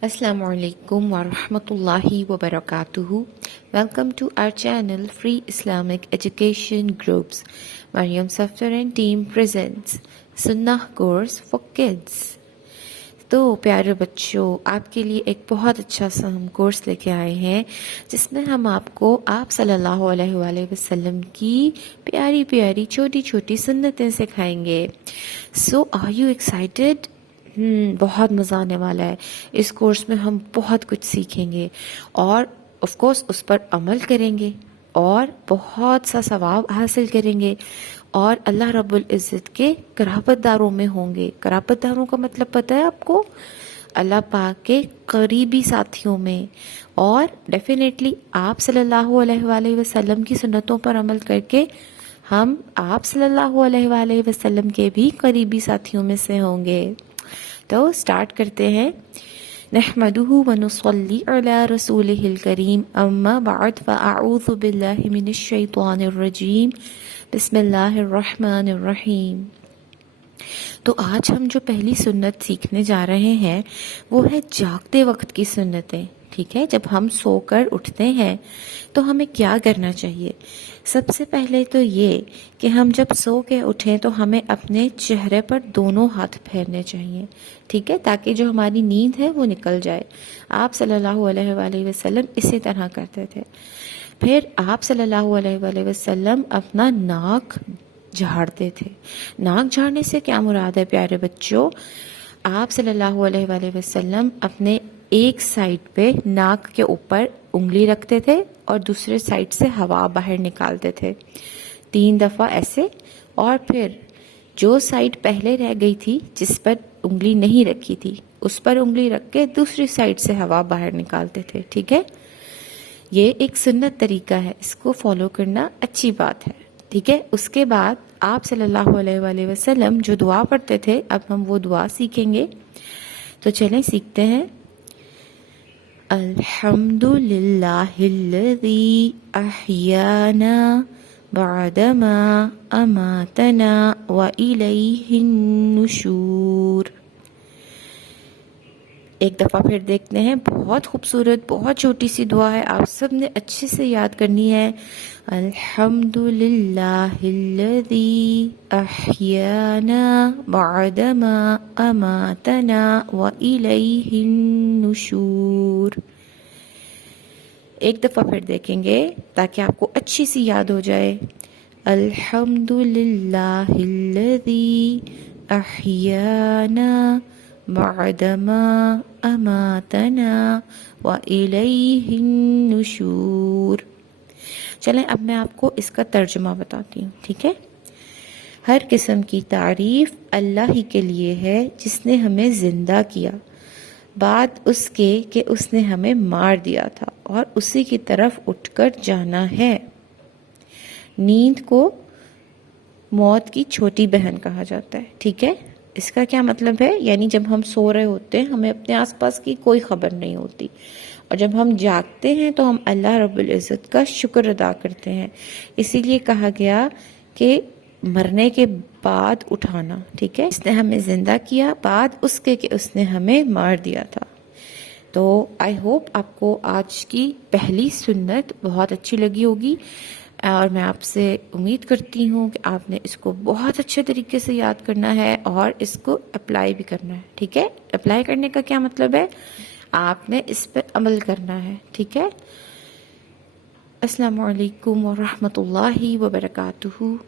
Assalamu alaikum wa rahmatullahi wa barakatuhu. Welcome to our channel Free Islamic Education Groups. Mariam Software and Team presents Sunnah course for kids. तो प्यारे बच्चों, आपके लिए एक बहुत अच्छा सा हम कोर्स लेके आए हैं जिसमें हम आपको आप सल्लल्लाहु अलैहि वसल्लम की प्यारी प्यारी छोटी छोटी सुन्नतें सिखाएंगे. सो आर यू एक्साइटेड? बहुत मज़ा आने वाला है. इस कोर्स में हम बहुत कुछ सीखेंगे और ऑफ कोर्स उस पर अमल करेंगे और बहुत सा सवाब हासिल करेंगे और अल्लाह रब्बुल इज़्ज़त के क़राबतदारों में होंगे. क़राबतदारों का मतलब पता है आपको? अल्लाह पाक के करीबी साथियों में. और डेफिनेटली आप सल्लल्लाहु अलैहि वसल्लम की सुन्नतों पर अमल करके हम आप सल्लल्लाहु अलैहि वसल्लम के भी करीबी साथियों में से होंगे. तो स्टार्ट करते हैं. नहमदुहु व नुसल्ली अला रसूलिहिल करीम अम्मा बअद फअऊज़ु बिल्लाहि मिनश शैतानिर रजीम बिस्मिल्लाहिर रहमानिर रहीम. तो आज हम जो पहली सुन्नत सीखने जा रहे हैं वो है जागते वक्त की सुन्नतें. ठीक है, जब हम सोकर उठते हैं तो हमें क्या करना चाहिए? सबसे पहले तो ये कि हम जब सो के उठें तो हमें अपने चेहरे पर दोनों हाथ फेरने चाहिए. ठीक है, ताकि जो हमारी नींद है वो निकल जाए. आप सल्लल्लाहु अलैहि वसल्लम इसी तरह करते थे. फिर आप सल्लल्लाहु अलैहि वसल्लम अपना नाक झाड़ते थे. नाक झाड़ने से क्या मुराद है प्यारे बच्चों? आप सल्लल्लाहु अलैहि वसल्लम अपने एक साइड पे नाक के ऊपर उंगली रखते थे और दूसरे साइड से हवा बाहर निकालते थे 3 दफ़ा ऐसे. और फिर जो साइड पहले रह गई थी जिस पर उंगली नहीं रखी थी उस पर उंगली रख के दूसरी साइड से हवा बाहर निकालते थे. ठीक है, ये एक सुन्नत तरीका है, इसको फॉलो करना अच्छी बात है. ठीक है, उसके बाद आप सल्लल्लाहु अलैहि वसल्लम जो दुआ पढ़ते थे अब हम वो दुआ सीखेंगे. तो चलें सीखते हैं. अल्हम्दुलिल्लाहिल्लज़ी अहयाना बअदमा अमातना व इलैहिन नुशूर. एक दफ़ा फिर देखते हैं. बहुत खूबसूरत, बहुत छोटी सी दुआ है, आप सब ने अच्छे से याद करनी है. अल्हम्दुलिल्लाहिल्लज़ी अहयाना बअदमा अमातना व इलैहिन नुशूर. एक दफ़ा फिर देखेंगे ताकि आपको अच्छी सी याद हो जाए. अल्हम्दुलिल्लाहिल्लज़ी अहयाना बअदमा अमातना व इलैहिन नुशूर. चलें अब मैं आपको इसका तर्जुमा बताती हूँ. ठीक है, हर किस्म की तारीफ़ अल्लाह ही के लिए है जिसने हमें ज़िंदा किया बाद उसके कि उसने हमें मार दिया था और उसी की तरफ उठकर जाना है. नींद को मौत की छोटी बहन कहा जाता है. ठीक है, इसका क्या मतलब है? यानी जब हम सो रहे होते हैं हमें अपने आसपास की कोई खबर नहीं होती और जब हम जागते हैं तो हम अल्लाह रब्बुल इज़्ज़त का शुक्र अदा करते हैं. इसीलिए कहा गया कि मरने के बाद उठाना. ठीक है, इसने हमें ज़िंदा किया बाद उसके कि उसने हमें मार दिया था. तो आई होप आपको आज की पहली सुन्नत बहुत अच्छी लगी होगी और मैं आपसे उम्मीद करती हूँ कि आपने इसको बहुत अच्छे तरीके से याद करना है और इसको अप्लाई भी करना है. ठीक है, अप्लाई करने का क्या मतलब है? आपने इस पर अमल करना है. ठीक है. अस्सलामु अलैकुम व रहमतुल्लाहि व बरकातुहू.